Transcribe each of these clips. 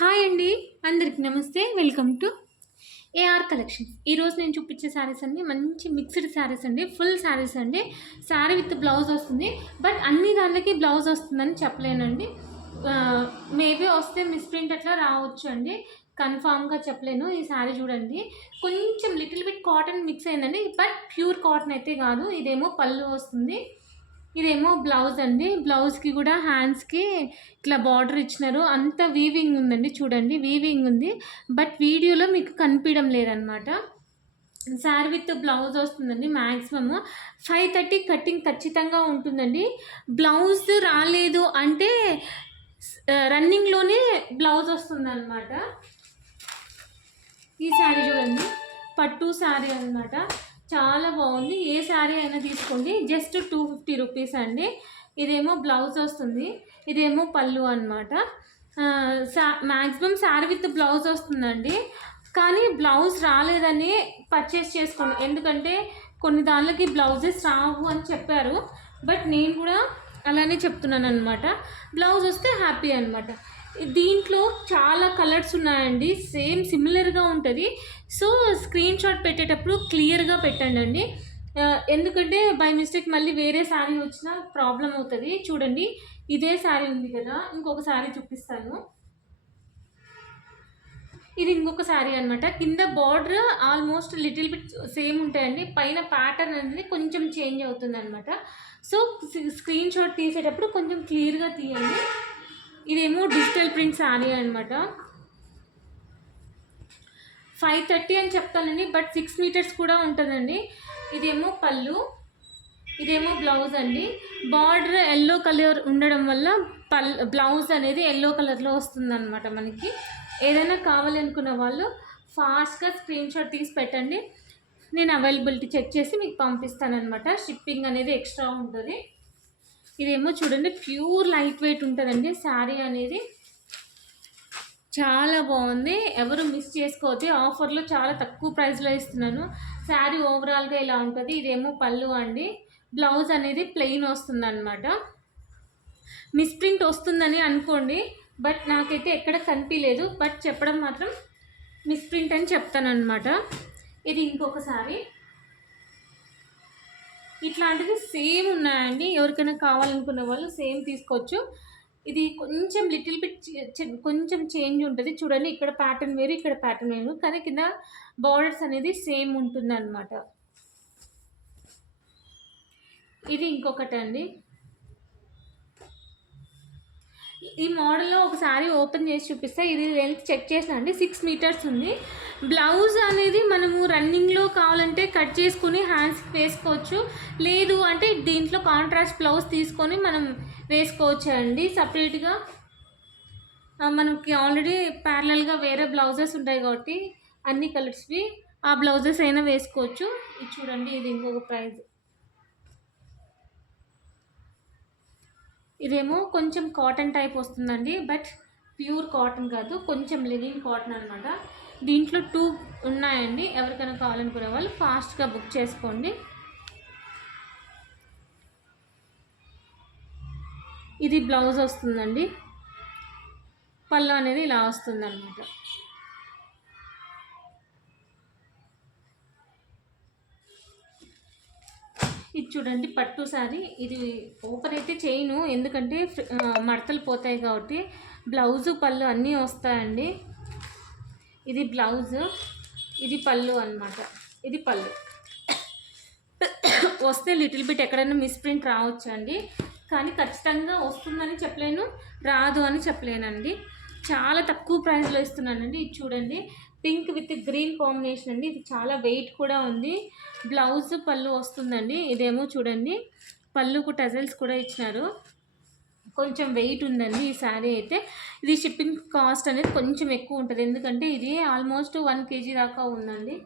Hi అండి. అందరికి నమస్తే. Welcome to AR collections. ఈరోజు నేను చూపించే శారీస్ అన్నీ మంచి మిక్స్డ్ శారీస్ అండి. ఫుల్ శారీస్ అండి. శారీ విత్ బ్లౌజ్ వస్తుంది. బట్ అన్ని దాంట్లోకి బ్లౌజ్ వస్తుందని చెప్పలేనండి. మేబీ వస్తే మిస్ప్రింట్ అట్లా రావచ్చు అండి. కన్ఫామ్గా చెప్పలేను. ఈ శారీ చూడండి, కొంచెం లిటిల్ బిట్ కాటన్ మిక్స్ అయిందండి. బట్ ప్యూర్ కాటన్ అయితే కాదు. ఇదేమో పళ్ళు వస్తుంది, ఇదేమో బ్లౌజ్ అండి. బ్లౌజ్కి కూడా హ్యాండ్స్కి ఇట్లా బార్డర్ ఇచ్చినారు. అంత వీవింగ్ ఉందండి, చూడండి వీవింగ్ ఉంది. బట్ వీడియోలో మీకు కనిపించడం లేదనమాట. శారీ విత్ బ్లౌజ్ వస్తుందండి. మ్యాక్సిమమ్ 5:30 కటింగ్ ఖచ్చితంగా ఉంటుందండి. బ్లౌజ్ రాలేదు అంటే రన్నింగ్లోనే బ్లౌజ్ వస్తుంది అనమాట. ఈ శారీ చూడండి, పట్టు శారీ అనమాట. చాలా బాగుంది. ఏ శారీ అయినా తీసుకోండి, జస్ట్ 250 రూపీస్ అండి. ఇదేమో బ్లౌజ్ వస్తుంది, ఇదేమో పళ్ళు అనమాట. మ్యాక్సిమం శారీ విత్ బ్లౌజ్ వస్తుందండి. కానీ బ్లౌజ్ రాలేదని పర్చేస్ చేసుకోండి, ఎందుకంటే కొన్ని దానిలోకి బ్లౌజెస్ రావు అని చెప్పారు. బట్ నేను కూడా అలానే చెప్తున్నాను అనమాట. బ్లౌజ్ వస్తే హ్యాపీ అనమాట. దీంట్లో చాలా కలర్స్ ఉన్నాయండి, సేమ్ సిమిలర్గా ఉంటుంది. సో స్క్రీన్ షాట్ పెట్టేటప్పుడు క్లియర్గా పెట్టండి అండి, ఎందుకంటే బై మిస్టేక్ మళ్ళీ వేరే శారీ వచ్చినా ప్రాబ్లం అవుతుంది. చూడండి, ఇదే శారీ ఉంది కదా, ఇంకొక శారీ చూపిస్తాను. ఇది ఇంకొక శారీ అనమాట. కింద border almost little bit same ఉంటాయండి, పైన ప్యాటర్న్ అనేది కొంచెం చేంజ్ అవుతుంది అనమాట. సో స్క్రీన్ షాట్ తీసేటప్పుడు కొంచెం క్లియర్గా తీయండి. ఇదేమో డిజిటల్ ప్రింట్ శారీ అనమాట. 5:30 అని చెప్తానండి, బట్ 6 మీటర్స్ కూడా ఉంటుందండి. ఇదేమో పళ్ళు, ఇదేమో బ్లౌజ్ అండి. బార్డర్ ఎల్లో కలర్ ఉండడం వల్ల బ్లౌజ్ అనేది ఎల్లో కలర్లో వస్తుంది అనమాట. మనకి ఏదైనా కావాలనుకున్న వాళ్ళు ఫాస్ట్గా స్క్రీన్ షాట్ తీసి పెట్టండి, నేను అవైలబిలిటీ చెక్ చేసి మీకు పంపిస్తానమాట. షిప్పింగ్ అనేది ఎక్స్ట్రా ఉంటుంది. ఇదేమో చూడండి, ప్యూర్ లైట్ వెయిట్ ఉంటుందండి శారీ అనేది. చాలా బాగుంది, ఎవరు మిస్ చేసుకోవద్దు. ఆఫర్లో చాలా తక్కువ ప్రైస్లో ఇస్తున్నాను. శారీ ఓవరాల్గా ఇలా ఉంటుంది. ఇదేమో పళ్ళు అండి. బ్లౌజ్ అనేది ప్లెయిన్ వస్తుంది అనమాట. మిస్ప్రింట్ వస్తుందని అనుకోండి, బట్ నాకైతే ఎక్కడ కనిపించలేదు. బట్ చెప్పడం మాత్రం మిస్ప్రింట్ అని చెప్తాను అనమాట. ఇది ఇంకొక శారీ. ఇట్లాంటివి సేమ్ ఉన్నాయండి, ఎవరికైనా కావాలనుకునే వాళ్ళు సేమ్ తీసుకోవచ్చు. ఇది కొంచెం లిటిల్ బిట్ కొంచెం చేంజ్ ఉంటుంది. చూడండి, ఇక్కడ ప్యాటర్న్ వేరు, ఇక్కడ ప్యాటర్న్ వేరు, కానీ కింద బార్డర్స్ అనేది సేమ్ ఉంటుంది అనమాట. ఇది ఇంకొకటి అండి. ఈ మోడల్లో ఒక శారీ ఓపెన్ చేసి చూపిస్తే, ఇది లెంత్ చెక్ చేసిన అండి, 6 మీటర్స్ ఉంది. బ్లౌజ్ అనేది మనము రన్నింగ్లో కావాలంటే కట్ చేసుకొని హ్యాండ్స్కి వేసుకోవచ్చు, లేదు అంటే దీంట్లో కాంట్రాస్ట్ బ్లౌజ్ తీసుకొని మనం వేసుకోవచ్చు అండి. సపరేట్గా మనకి ఆల్రెడీ ప్యారలల్గా వేరే బ్లౌజెస్ ఉంటాయి కాబట్టి అన్ని కలర్స్వి ఆ బ్లౌజెస్ అయినా వేసుకోవచ్చు. ఇది చూడండి, ఇది ఇంకొక ప్రైజ్. ఇదేమో కొంచెం కాటన్ టైప్ వస్తుందండి, బట్ ప్యూర్ కాటన్ కాదు, కొంచెం లినిన్ కాటన్ అనమాట. దీంట్లో 2 ఉన్నాయండి, ఎవరికైనా కావాలనుకునే వాళ్ళు ఫాస్ట్గా బుక్ చేసుకోండి. ఇది బ్లౌజ్ వస్తుందండి, పళ్ళు అనేది ఇలా వస్తుంది అనమాట. ఇది చూడండి, పట్టు శారీ. ఇది ఓపెన్ అయితే చేయను, ఎందుకంటే మడతలు పోతాయి కాబట్టి. బ్లౌజు పళ్ళు అన్నీ వస్తాయండి. ఇది బ్లౌజ్, ఇది పళ్ళు అనమాట. ఇది పళ్ళు వస్తే లిటిల్ బిట్ ఎక్కడైనా మిస్ప్రింట్ రావచ్చు అండి, కానీ ఖచ్చితంగా వస్తుందని చెప్పలేను, రాదు అని చెప్పలేనండి. చాలా తక్కువ ప్రైస్లో ఇస్తున్నానండి. ఇది చూడండి, పింక్ విత్ గ్రీన్ కాంబినేషన్ అండి. ఇది చాలా వెయిట్ కూడా ఉంది. బ్లౌజ్ పళ్ళు వస్తుందండి. ఇదేమో చూడండి, పళ్ళుకు టజల్స్ కూడా ఇచ్చినారు. కొంచెం వెయిట్ ఉందండి ఈ శారీ అయితే. ఇది షిప్పింగ్ కాస్ట్ అనేది కొంచెం ఎక్కువ ఉంటుంది, ఎందుకంటే ఇది ఆల్మోస్ట్ 1 kg దాకా ఉందండి.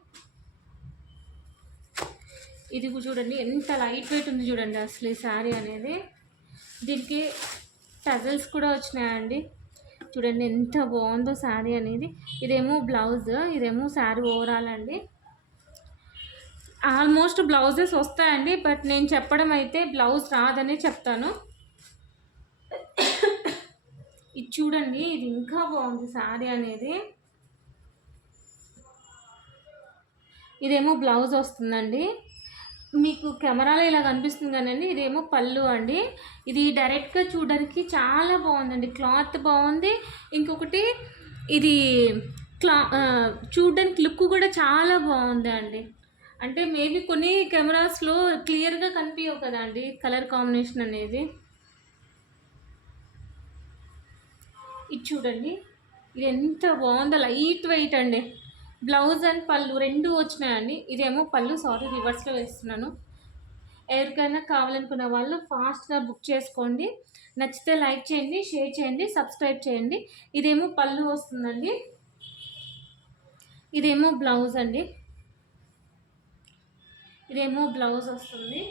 ఇది చూడండి, ఎంత లైట్ వెయిట్ ఉంది చూడండి అసలు ఈ శారీ అనేది. దీనికి టజల్స్ కూడా వచ్చినాయండి. చూడండి ఎంత బాగుందో శారీ అనేది. ఇదేమో బ్లౌజ్, ఇదేమో శారీ ఓవరాల్ అండి. ఆల్మోస్ట్ బ్లౌజెస్ వస్తాయండి, బట్ నేను చెప్పడం అయితే బ్లౌజ్ రాదని చెప్తాను. ఇది చూడండి, ఇది ఇంకా బాగుంది శారీ అనేది. ఇదేమో బ్లౌజ్ వస్తుందండి. మీకు కెమెరాలో ఇలా కనిపిస్తుంది కానండి, ఇదేమో పళ్ళు అండి. ఇది డైరెక్ట్గా చూడడానికి చాలా బాగుందండి, క్లాత్ బాగుంది. ఇంకొకటి ఇది చూడడానికి లుక్ కూడా చాలా బాగుంది అండి. అంటే మేబీ కొన్ని కెమెరాస్లో క్లియర్గా కనిపించవు కదా అండి కలర్ కాంబినేషన్ అనేది. ఇది చూడండి, ఇది ఎంత బాగుందో, లైట్ వెయిట్ అండి. బ్లౌజ్ అండ్ పళ్ళు రెండు వచ్చినాయండి. ఇదేమో పళ్ళు, సారీ రివర్స్లో వేస్తున్నాను. ఎవరికైనా కావాలనుకున్న వాళ్ళు ఫాస్ట్గా బుక్ చేసుకోండి. నచ్చితే లైక్ చేయండి, షేర్ చేయండి, సబ్స్క్రైబ్ చేయండి. ఇదేమో పళ్ళు వస్తుందండి. ఇదేమో బ్లౌజ్ అండి. ఇదేమో బ్లౌజ్ వస్తుంది.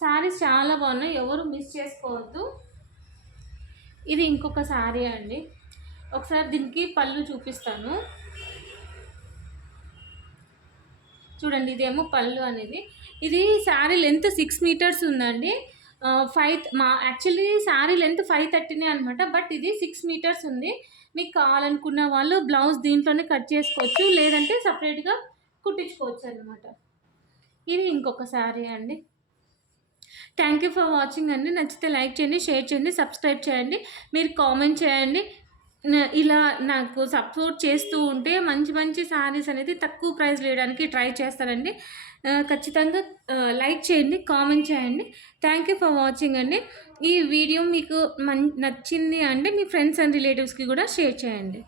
శారీస్ చాలా బాగున్నాయి, ఎవరు మిస్ చేసుకోవద్దు. ఇది ఇంకొక శారీ అండి. ఒకసారి దీనికి పళ్ళు చూపిస్తాను చూడండి. ఇదేమో పళ్ళు అనేది. ఇది శారీ లెంత్ 6 మీటర్స్ ఉందండి. యాక్చువల్లీ శారీ లెంత్ 530 అనమాట. బట్ ఇది 6 మీటర్స్ ఉంది. మీకు కావాలనుకున్న వాళ్ళు బ్లౌజ్ దీంట్లోనే కట్ చేసుకోవచ్చు, లేదంటే సపరేట్గా కుట్టించుకోవచ్చు అనమాట. ఇది ఇంకొక శారీ అండి. థ్యాంక్ యూ ఫర్ వాచింగ్ అండి. నచ్చితే లైక్ చేయండి, షేర్ చేయండి, సబ్స్క్రైబ్ చేయండి. మీరు కామెంట్ చేయండి. ఇలా నాకు సపోర్ట్ చేస్తూ ఉంటే మంచి మంచి శారీస్ అనేది తక్కువ ప్రైస్ వేయడానికి ట్రై చేస్తానండి. ఖచ్చితంగా లైక్ చేయండి, కామెంట్ చేయండి. థ్యాంక్ యూ ఫర్ వాచింగ్ అండి. ఈ వీడియో మీకు నచ్చింది అంటే మీ ఫ్రెండ్స్ అండ్ రిలేటివ్స్కి కూడా షేర్ చేయండి.